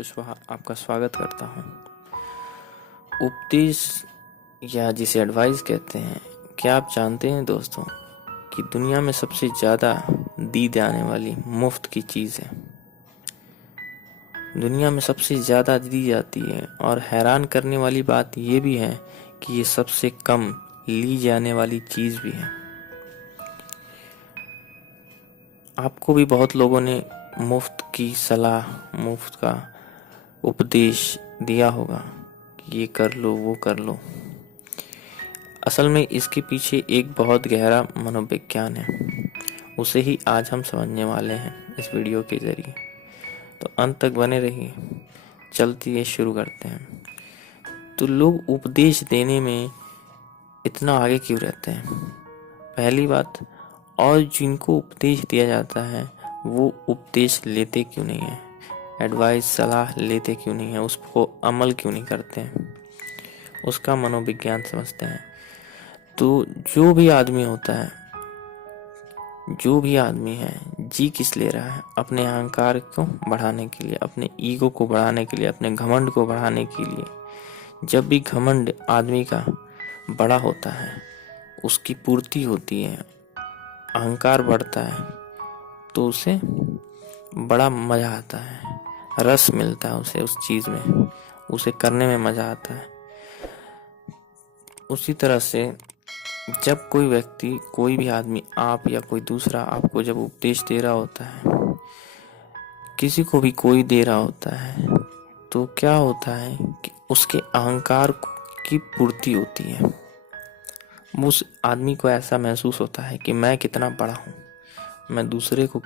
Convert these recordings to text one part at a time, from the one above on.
आपका स्वागत करता हूँ। उपदेश या जिसे एडवाइस कहते हैं, क्या आप जानते हैं दोस्तों कि दुनिया में सबसे ज़्यादा दी जाने वाली मुफ्त की चीज़ है। दुनिया में सबसे ज़्यादा दी जाती है और हैरान करने वाली बात यह भी है कि ये सबसे कम ली जाने वाली चीज़ भी है। आपको भी बहुत लोगों ने मुफ्त की सलाह, मुफ्त का उपदेश दिया होगा कि ये कर लो, वो कर लो। असल में इसके पीछे एक बहुत गहरा मनोविज्ञान है। उसे ही आज हम समझने वाले हैं इस वीडियो के जरिए। तो अंत तक बने रहिए। चलती शुरू करते हैं। तो लोग उपदेश देने में इतना आगे क्यों रहते हैं? पहली बात, और जिनको उपदेश दिया जाता है वो उपदेश लेते क्यों नहीं है? एडवाइस, सलाह लेते क्यों नहीं है? उसको अमल क्यों नहीं करते हैं? उसका मनोविज्ञान समझते हैं। तो जो भी आदमी होता है, जो भी आदमी है, जी किस ले रहा है? अपने अहंकार को बढ़ाने के लिए, अपने ईगो को बढ़ाने के लिए, अपने घमंड को बढ़ाने के लिए। जब भी घमंड आदमी का बड़ा होता है, उसकी पूर्ति होती है, अहंकार बढ़ता है, तो उसे बड़ा मजा आता है, रस मिलता है उसे उस चीज में, उसे करने में मजा आता है। उसी तरह से जब कोई व्यक्ति, कोई भी आदमी, आप या कोई दूसरा आपको जब उपदेश दे रहा होता है, किसी को भी कोई दे रहा होता है, तो क्या होता है कि उसके अहंकार की पूर्ति होती है। उस आदमी को ऐसा महसूस होता है कि मैं कितना बड़ा हूँ, मैं दूसरे को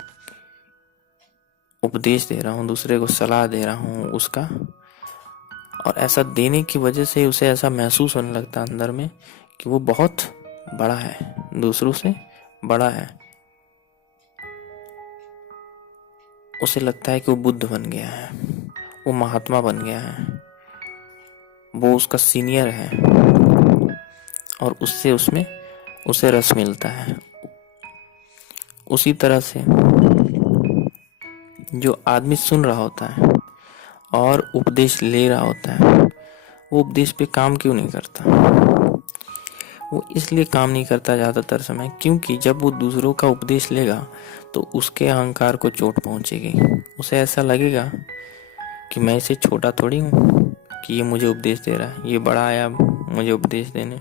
उपदेश दे रहा हूँ, दूसरे को सलाह दे रहा हूँ उसका। और ऐसा देने की वजह से उसे ऐसा महसूस होने लगता है अंदर में कि वो बहुत बड़ा है, दूसरों से बड़ा है। उसे लगता है कि वो बुद्ध बन गया है, वो महात्मा बन गया है, वो उसका सीनियर है और उससे उसमें उसे रस मिलता है। उसी तरह से जो आदमी सुन रहा होता है और उपदेश ले रहा होता है, वो उपदेश पे काम क्यों नहीं करता? वो इसलिए काम नहीं करता ज़्यादातर समय क्योंकि जब वो दूसरों का उपदेश लेगा तो उसके अहंकार को चोट पहुंचेगी। उसे ऐसा लगेगा कि मैं इसे छोटा थोड़ी हूँ कि ये मुझे उपदेश दे रहा है, ये बड़ा आया मुझे उपदेश देने।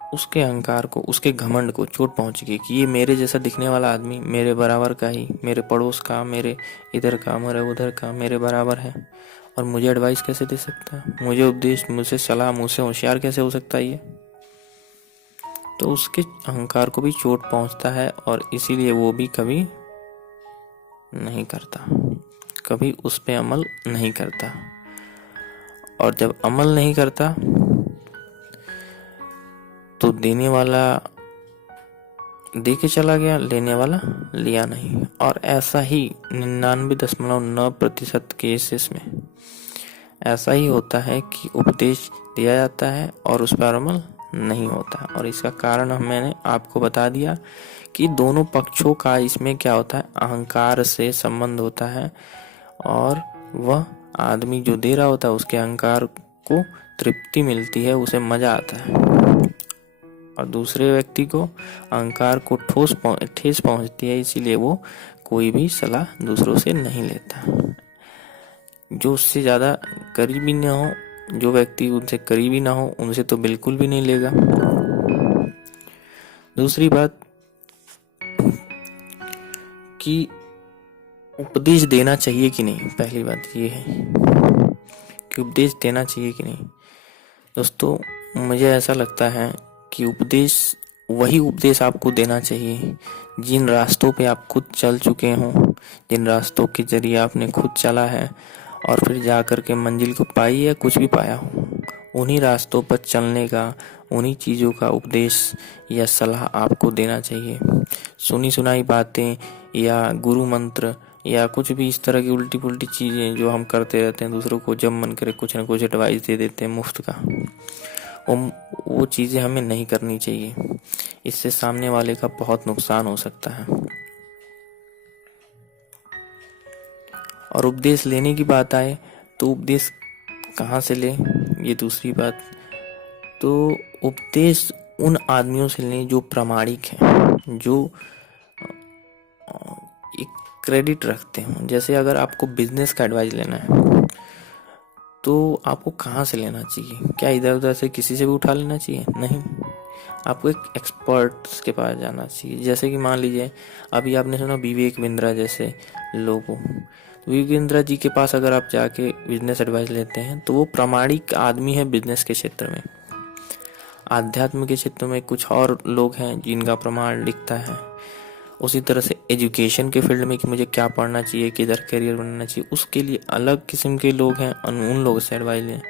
उसके अहंकार को, उसके घमंड को चोट पहुंचेगी कि ये मेरे जैसा दिखने वाला आदमी, मेरे बराबर का ही, मेरे पड़ोस का, मेरे इधर का, मेरे उधर का, मेरे बराबर है और मुझे एडवाइस कैसे दे सकता है? मुझे उपदेश, मुझसे सलाह, मुझसे होशियार कैसे हो सकता है ये? तो उसके अहंकार को भी चोट पहुंचता है और इसीलिए वो भी कभी नहीं करता, कभी उस पे अमल नहीं करता। और जब अमल नहीं करता तो देने वाला दे के चला गया, लेने वाला लिया नहीं। और ऐसा ही 99.9% केसेस में ऐसा ही होता है कि उपदेश दिया जाता है और उस पर अमल नहीं होता। और इसका कारण मैंने आपको बता दिया कि दोनों पक्षों का इसमें क्या होता है, अहंकार से संबंध होता है और वह आदमी जो दे रहा होता है उसके अहंकार को तृप्ति मिलती है, उसे मजा आता है। और दूसरे व्यक्ति को अहंकार को ठेस पहुंचती है, इसीलिए वो कोई भी सलाह दूसरों से नहीं लेता। जो उससे ज़्यादा करीबी ना हो, जो व्यक्ति उनसे करीबी ना हो, उनसे तो बिल्कुल भी नहीं लेगा। दूसरी बात कि उपदेश देना चाहिए कि नहीं। पहली बात ये है कि उपदेश देना चाहिए कि नहीं। दोस्तों, मुझे ऐसा लगता है कि वही उपदेश आपको देना चाहिए जिन रास्तों पे आप खुद चल चुके हों, जिन रास्तों के जरिए आपने खुद चला है और फिर जाकर के मंजिल को पाई या कुछ भी पाया हो। उन्हीं रास्तों पर चलने का, उन्हीं चीज़ों का उपदेश या सलाह आपको देना चाहिए। सुनी सुनाई बातें या गुरु मंत्र या कुछ भी इस तरह की उल्टी पुल्टी चीज़ें जो हम करते रहते हैं, दूसरों को जब मन करे कुछ ना कुछ एडवाइस दे देते हैं मुफ्त का, वो चीज़ें हमें नहीं करनी चाहिए। इससे सामने वाले का बहुत नुकसान हो सकता है। और उपदेश लेने की बात आए तो उपदेश कहाँ से लें, ये दूसरी बात। तो उपदेश उन आदमियों से लें जो प्रामाणिक हैं, जो एक क्रेडिट रखते हैं। जैसे अगर आपको बिजनेस का एडवाइस लेना है तो आपको कहाँ से लेना चाहिए? क्या इधर उधर से किसी से भी उठा लेना चाहिए? नहीं, आपको एक एक्सपर्ट्स के पास जाना चाहिए। जैसे कि मान लीजिए अभी आपने सुना विवेक बिंद्रा जैसे लोगों, विवेक बिंद्रा जी के पास अगर आप जाके बिजनेस एडवाइस लेते हैं तो वो प्रामाणिक आदमी है बिजनेस के क्षेत्र में। आध्यात्म के क्षेत्र में कुछ और लोग हैं जिनका प्रमाण लिखता है। उसी तरह से एजुकेशन के फील्ड में कि मुझे क्या पढ़ना चाहिए, किधर करियर बनाना चाहिए, उसके लिए अलग किस्म के लोग हैं, उन लोगों से एडवाइस लें।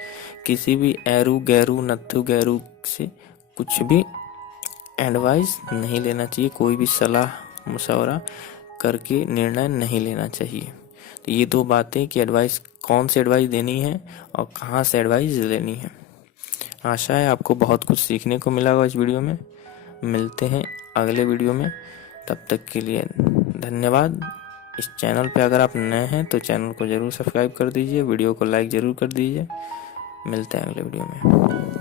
किसी भी एरू गैरू नत्थु गैरू से कुछ भी एडवाइस नहीं लेना चाहिए। कोई भी सलाह मशवरा करके निर्णय नहीं लेना चाहिए। तो ये दो बातें कि एडवाइस, कौन सी एडवाइस देनी है और कहाँ से एडवाइस लेनी है। आशा है आपको बहुत कुछ सीखने को मिला होगा इस वीडियो में। मिलते हैं अगले वीडियो में, तब तक के लिए धन्यवाद। इस चैनल पे अगर आप नए हैं तो चैनल को ज़रूर सब्सक्राइब कर दीजिए, वीडियो को लाइक ज़रूर कर दीजिए। मिलते हैं अगले वीडियो में।